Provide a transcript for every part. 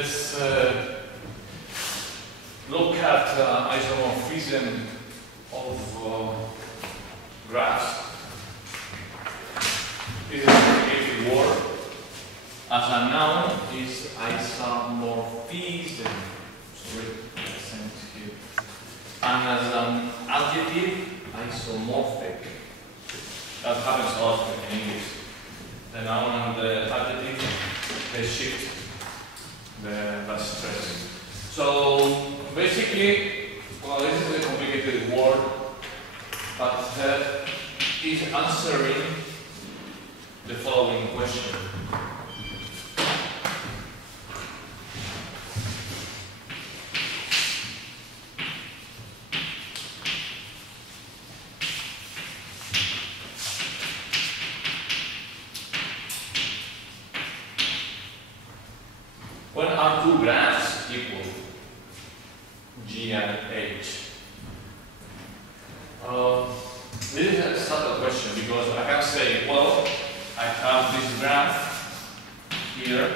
let's look at isomorphism of graphs. This is a complicated word. As a noun is isomorphism. Sorry, I sent here. And as an adjective, isomorphic. That happens often in English. The noun and the adjective, they shift the stress. So basically, well, this is a complicated word, but is answering the following question. When are two graphs equal, G and H? This is a subtle question because I can say, well, I have this graph here.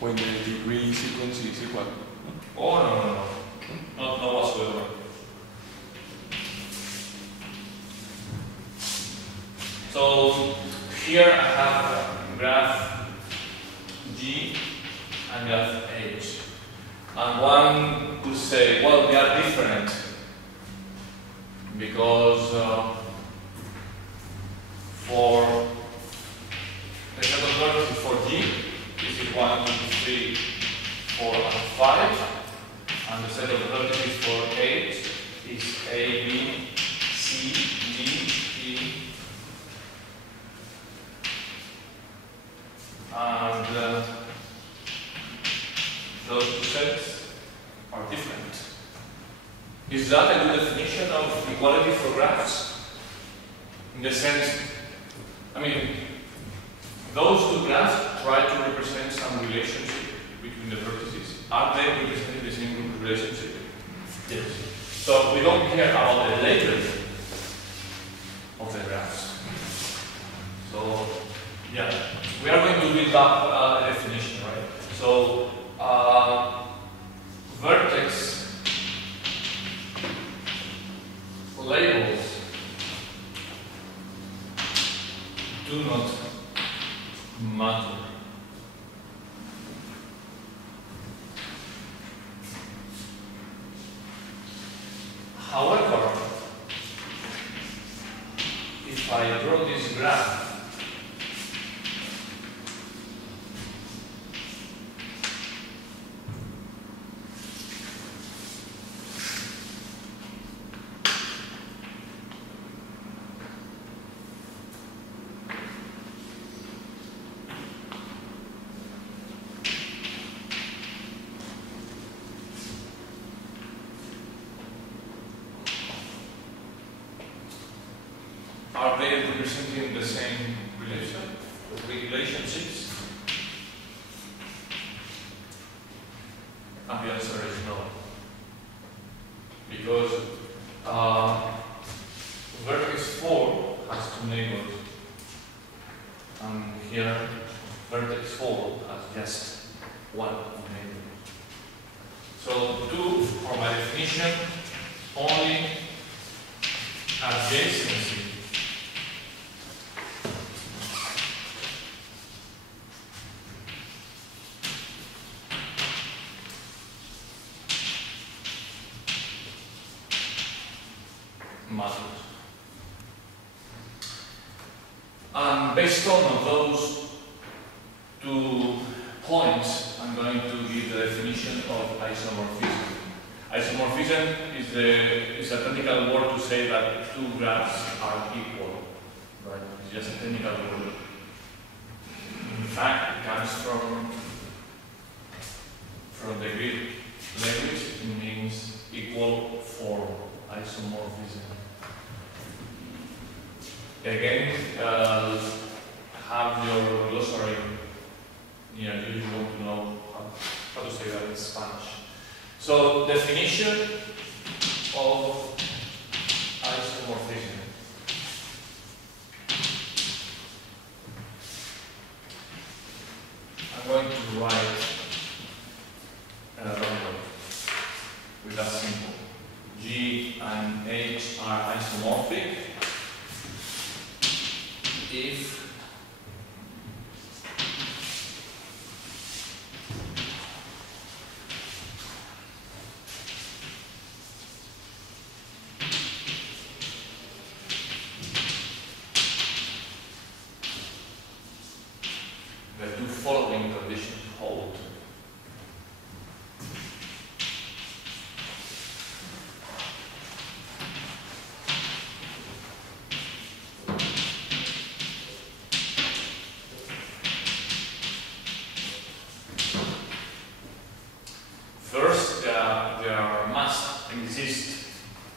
When the degree sequence is equal. Oh, no. Not whatsoever. So here I have a graph G and graph H. And one could say, well, they are different because for the set of vertices for G is 1, 2, 3, 4, and 5, and the set of vertices for H is A, B, C, D, E, and those two sets are different. Is that a good definition of equality for graphs? In the sense, I mean, those two graphs try to represent some relationship between the vertices. Are they representing the same relationship? Yes. So we don't care about the label of the graphs. So, yeah, we are going to build up a definition, right? So, vertex labels do not matter. However, if I draw this graph are they representing the same relationships? And the answer is no. Because vertex 4 has two neighbors. And here, vertex 4 has just one neighbor. So 2, for my definition, only adjacency matters. And based on those 2 points, I'm going to give the definition of isomorphism. Isomorphism is a technical word to say that 2 graphs are equal. Right? It's just a technical word. In fact, it comes from the Greek language. It means equal form. Isomorphism. Again, have your glossary near you if you want to know how to say that in Spanish. So, definition of isomorphism. going to write another way with that symbol. G and H are isomorphic if the two following conditions hold. First, there must exist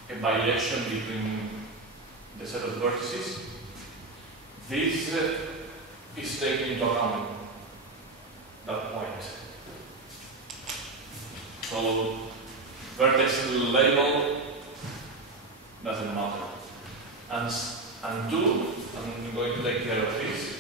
a bijection between the set of vertices. This is taken into account that point. So vertex label doesn't matter. And two, I'm going to take care of this.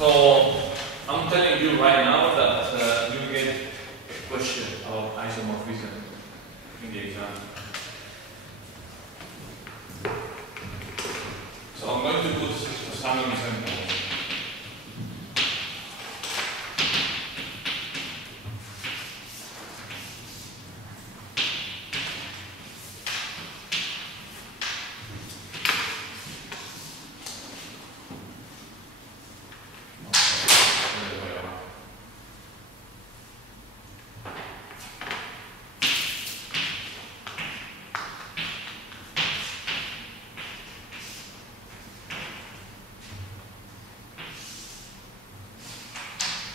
So I'm telling you right now that you get a question about isomorphism in the exam. So I'm going to put some examples.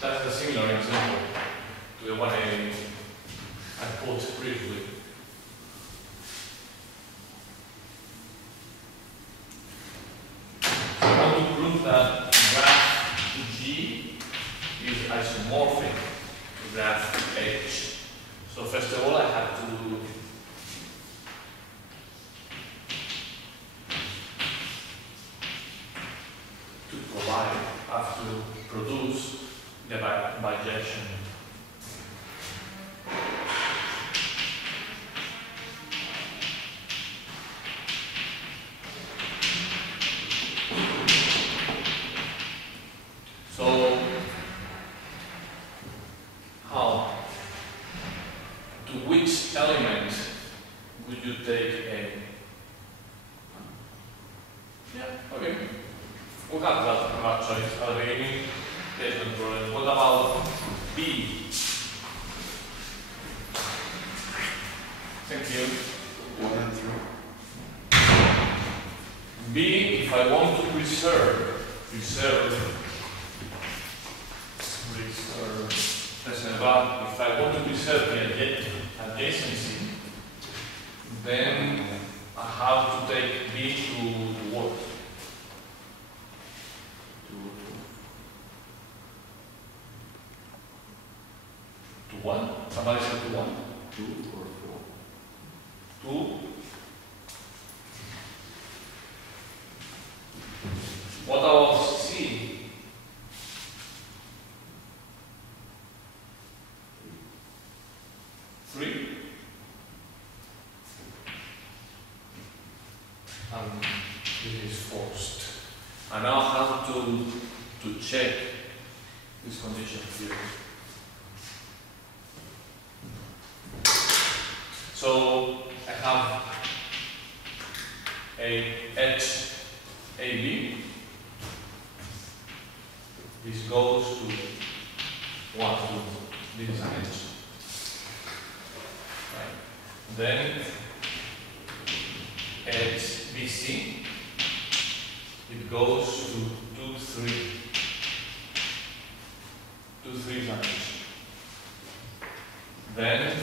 That's a similar example to the one I put briefly. I want to prove that graph G is isomorphic to graph H. So first of all, I have to provide, I have to produce the bijection. So, how? To which element would you take A? Yeah, okay. We have that choice at the beginning. There's no problem. What about B? Thank you. 1 and 3. B, if I want to preserve, but if I want to preserve the adjacency, then I have to take B to what? To 1? Somebody said to 1? 2 or 4? 2? What about C? 3? And this is forced. And now I have to to check this condition here. So I have a edge AB. This goes to 1, 2. This is an edge. Right. Then edge BC. It goes to 2, 3. 2, 3 is an edge. Then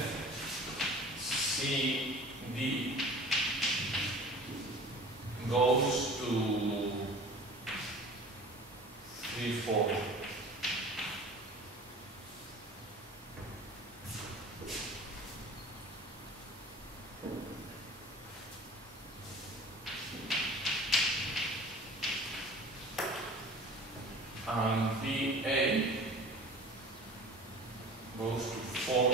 CD goes to 3, 4. And BA goes to 4.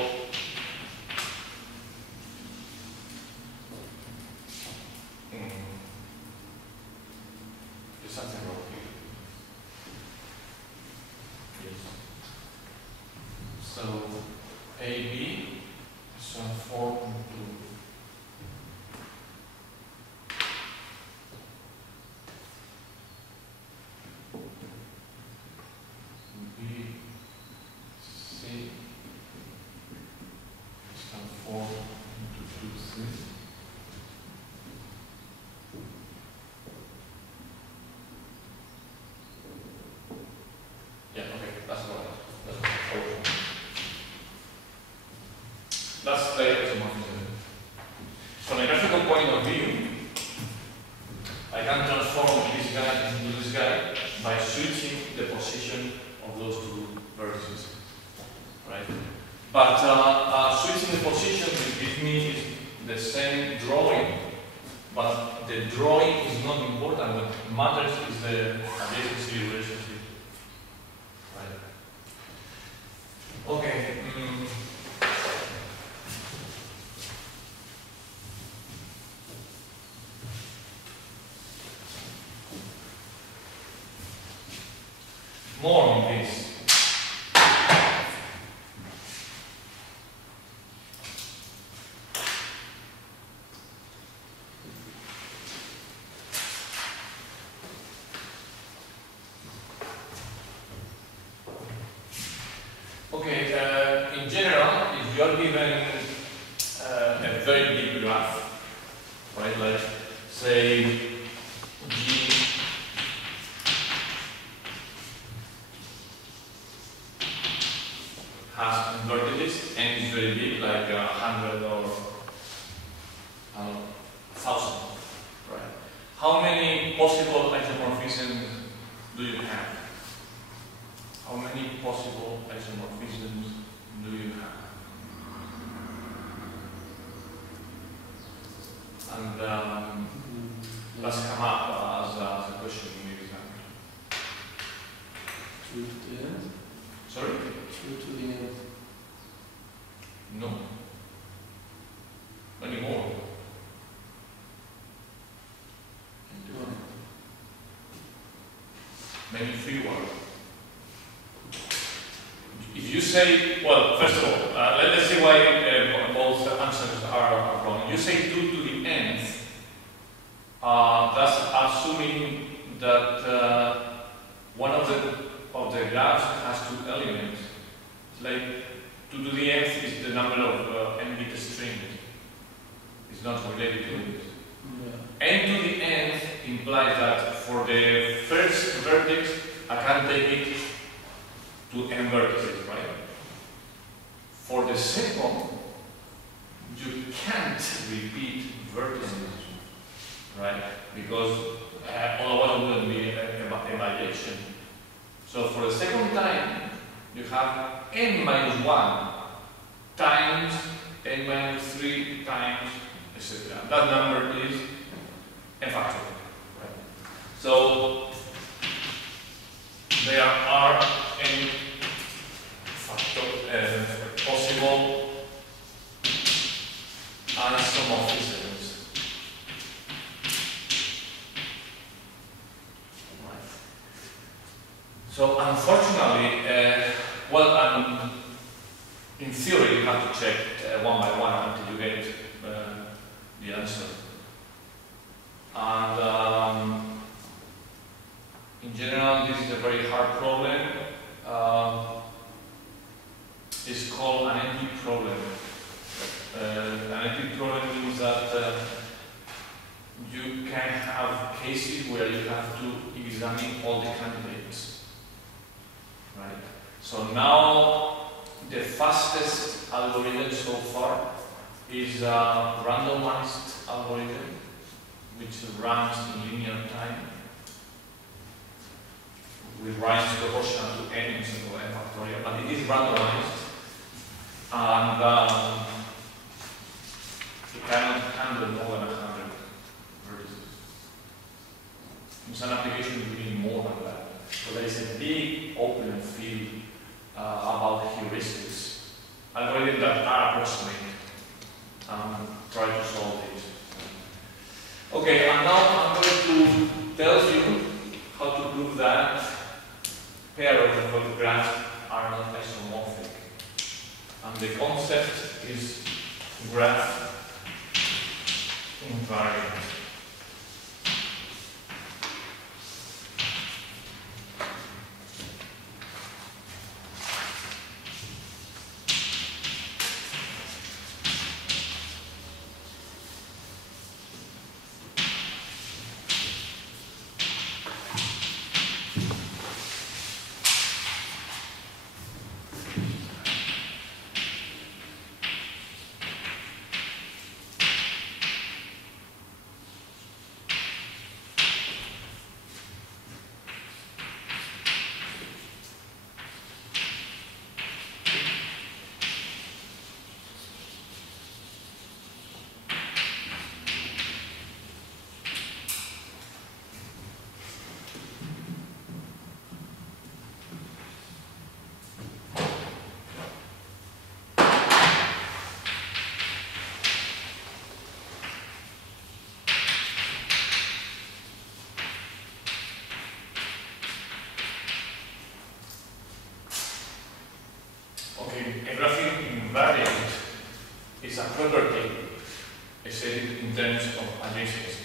There's something wrong here. Yes. So AB is 4 and 2. That's the isomorphism. From a graphical point of view, I can transform this guy into this guy by switching the position of those two vertices. Right? But switching the position will give me the same drawing, but the drawing is not important. What matters is the adjacency relationship. Right? Okay. More on this. Okay, in general, if you are given a very big graph, right, like say G has vertices, and is very big, like 100 or 1,000, right? How many possible isomorphisms do you have? How many possible isomorphisms do you have? And let's come up as a question in the exam. 2 to the end? Sorry? 2 to the end. No. Many more. Many fewer. If you say, well, first of all, let's see why both answers are wrong. You say 2 to the nth, that's assuming that one of the graphs has 2 elements. It's like 2 to the nth is the number of n-bit strings. It's not related to it. Yeah. N to the nth implies that for the first vertex, I can take it to n vertices, right? For the second, you can't repeat vertices, right? Because otherwise it wouldn't be a variation. So for the second time, you have n minus 1 times n minus 3 times, etc. That number is n factorial, right? So there are n possible isomorphisms. Right. So unfortunately, well, in theory you have to check one by one until you get the answer. And in general, this is a very hard problem. It's called an NP problem. An NP problem means that you can have cases where you have to examine all the candidates. Right? So now the fastest algorithm so far is a randomized algorithm which runs in linear time with range proportional to n instead of n factorial, but it is randomized and it cannot handle more than 100 vertices. In some applications you need more than that. So there is a big open field about heuristics, algorithms that are approximate and try to solve it. Okay, and now I'm going to tell you how to prove that pair of graphs are not isomorphic. And the concept is graph invariant. A graphic invariant is a property stated in terms of adjacency.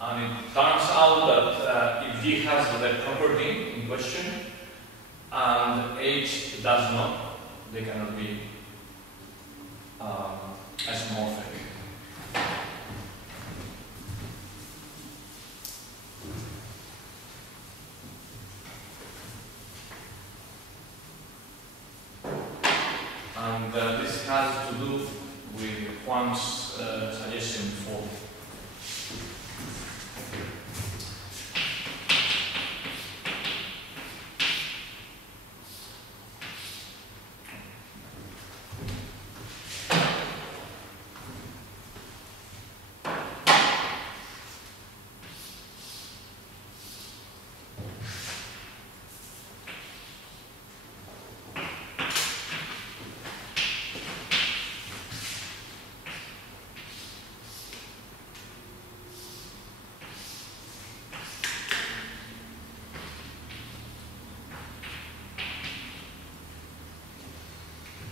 And it turns out that if G has the property in question and H does not, they cannot be isomorphic. And this has to do with Juan's suggestion before.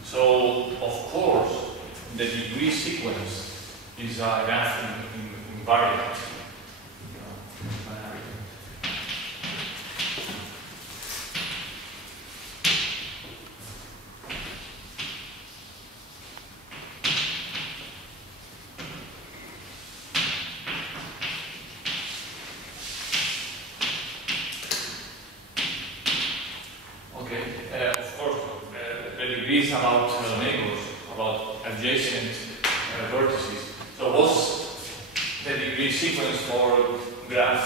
So, of course, the degree sequence is a graph invariant. Is about neighbors, about adjacent vertices. So what's the degree sequence for graph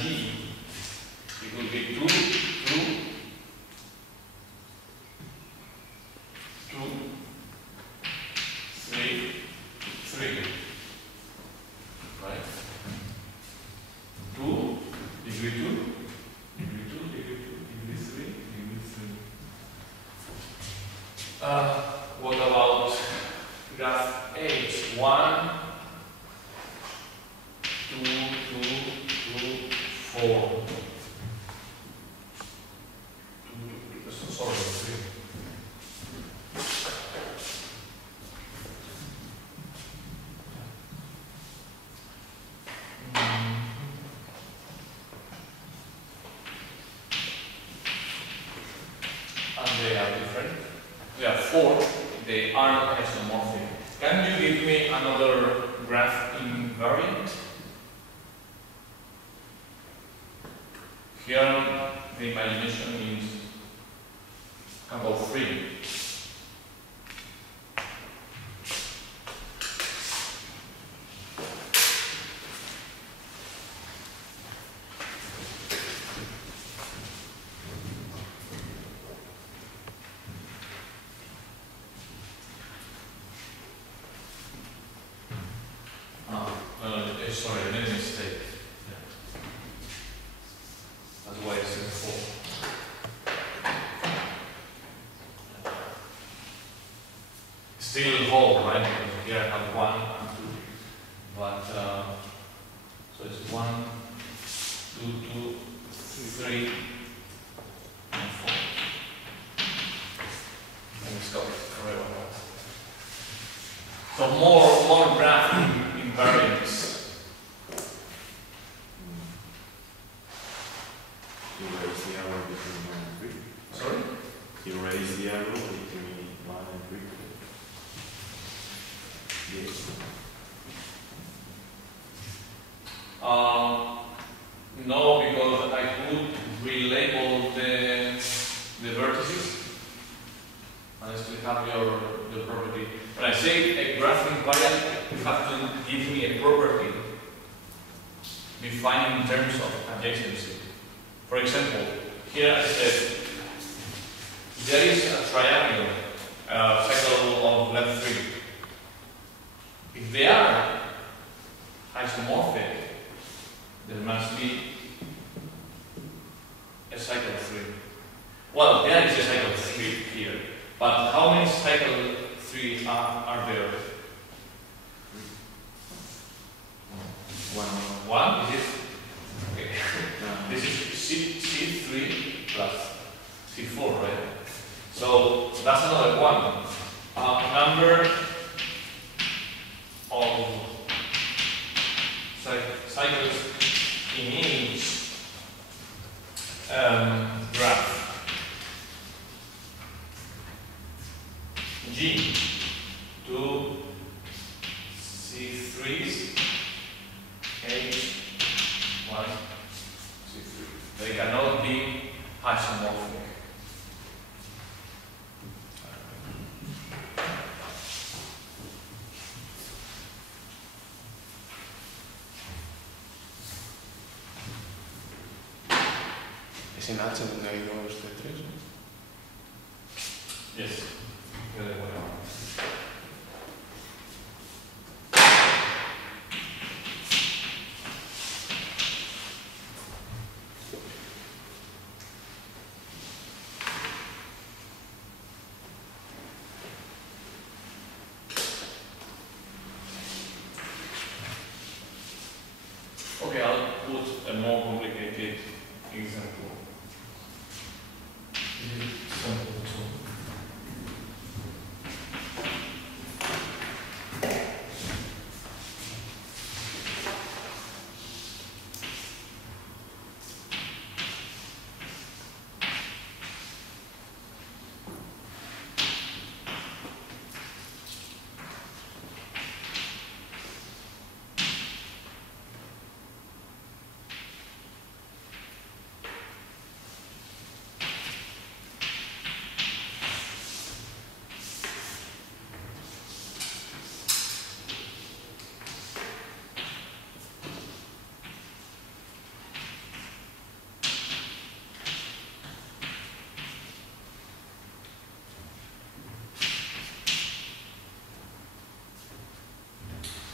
G? It will be 2, 2, 2, 3, 3. Right? 2, degree 2, degree 2, degree 2, degree 3, degree 3. What about graph H? 1, 2, 2, 2, 4, 4. Sorry, 3. And they are different. They are 4. They are isomorphic. Can you give me another graph invariant? Here, the imagination is can go 3. Sorry, I made a mistake. That's why I said 4. Still hold, right? Because here I have 1 and 2. But, so it's 1, 2, 2, 3, and 4. Let me stop it. Correct on that. So more graph invariants. Sorry? You raise the arrow between 1 and 3. Yes. No, because I could relabel the vertices and still have your property. When I say a graph invariant, you have to give me a property defined in terms of adjacency. For example, here I said there is a triangle cycle of left 3. If they are isomorphic, there must be a cycle 3. Well, there is a cycle 3 here, but how many cycle 3 are there? 1, is it? Okay. This is C3 plus C4, right? So that's another one. Number of cycles in each graph. G, 2 C3s, H, 1 C3. They cannot be isomorphic. ¿Es en H donde hay 2 de 3? Yes. Really well. Okay, I'll put a more complicated example. Example 2.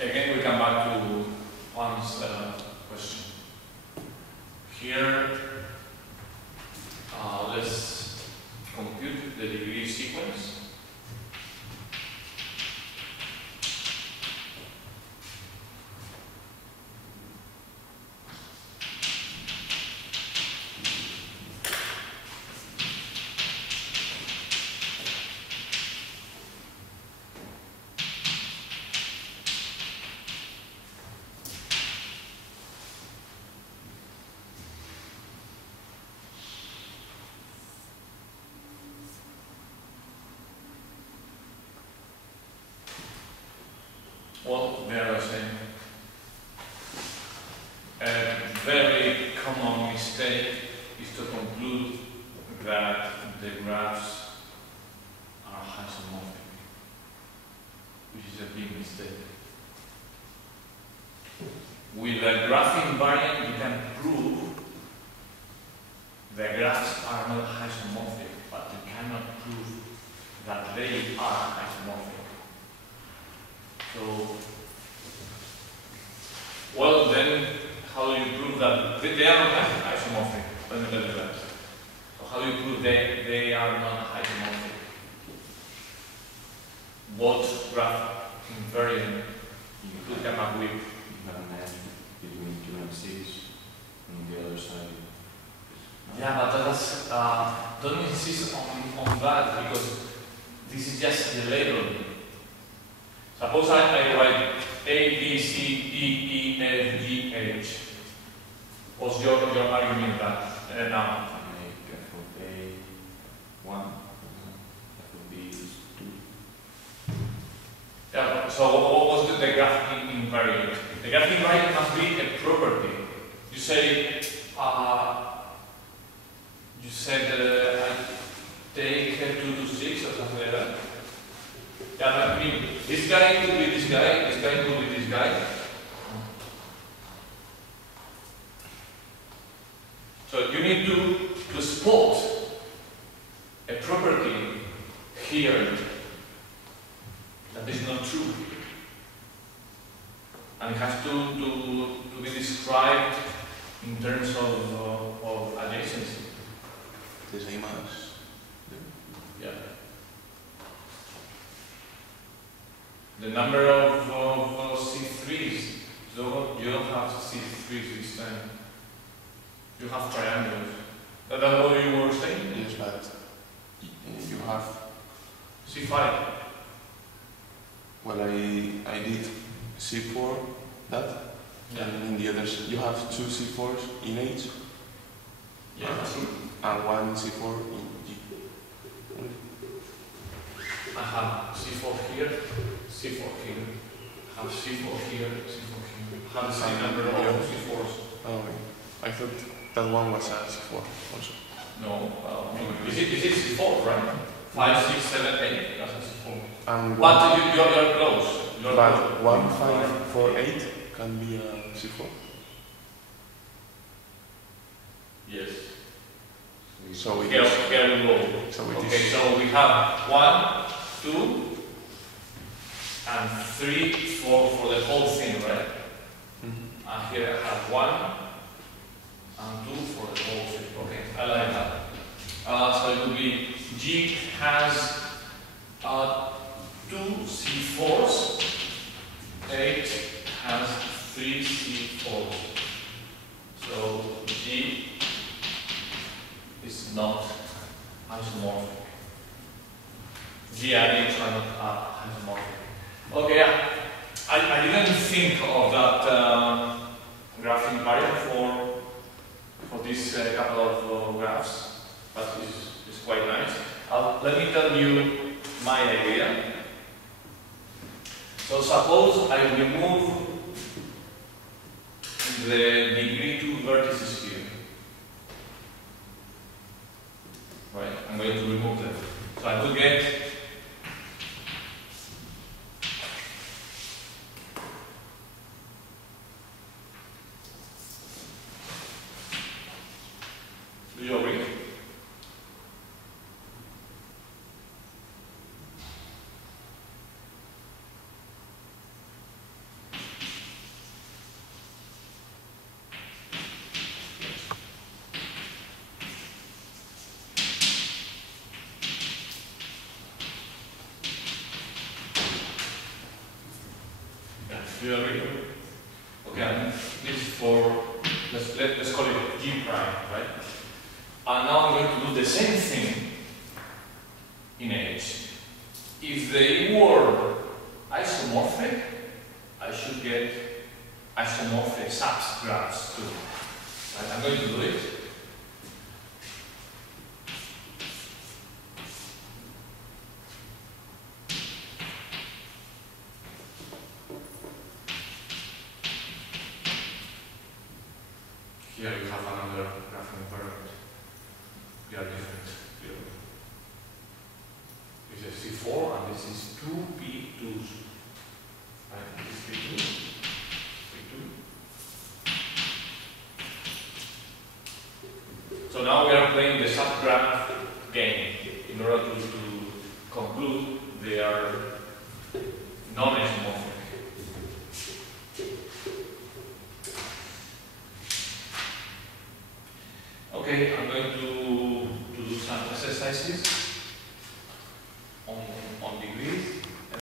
Again, we come back to Juan's question. Here, let's compute the degree sequence. Well, they are the same. A very common mistake is to conclude that the graphs are isomorphic, which is a big mistake. With a graph invariant, you can prove the graphs are not isomorphic, but you cannot prove that they are isomorphic. So, well, then how do you prove that they are not isomorphic? Let me tell you that. So how do you prove they are not isomorphic? What graph invariant you could come up with? You have an edge between 2 and 6, and the other side. Yeah, but that's, don't insist on that, because this is just the label. Suppose I write A, B, C, D, E, F, G, H. What's your argument that now? Make f of A 1, f of B is 2. Yeah, so what was the graph invariant? The graph invariant must be a property. You say, you said I take 2 to 6 or something like that. Yeah, I mean, this guy could be this guy could be this guy. So you need to spot a property here that is not true. And it has to be described in terms of adjacency. The same as. Yeah. The number of C3s, so you don't have C3s this time. You have triangles. That's what you were saying? Yes, but you have. C5. Well, I did C4, that. Yeah. And in the others, you have 2 C4s in H. Yeah, true. And 1 C4 in G. I have C4 here, C4 here, I have C4 here, C4 here. I have the same number of C4s. Oh, okay. I thought that one was a C4 also. No, is it C4, right? 5, 6, 7, 8, that's a C4. And But you're close. You're but close. 1, 5, 4, 8 can be a C4. Yes. So it Here is. we go. So it Okay, is. so we have 1, 2, and 3, 4 for the whole thing, right? Mhm. And here I have 1 and 2 for the whole thing. Okay, I like that. So it would be G has 2 C4s, 8 has 3 C4s. So G is not isomorphic. G and H are not isomorphic. Okay, yeah. I didn't think of that graph invariant for this couple of graphs, but it's quite nice. Let me tell you my idea. So suppose I remove the degree 2 vertices here. Right, I'm going to remove them. So I will get do you agree? Do you agree? Okay, and this is for, let's call it G prime, right? And now I'm going to do the same thing in H. If they were isomorphic, I should get isomorphic subgraphs too. Right? I'm going to do it. Here you have another graphing invariant. They are different. This is C4 and this is 2P2s. Right? This is P2. P2. So now we are playing the subgraph game in order to conclude they are non-isomorphic. Okay, I'm going to do some exercises.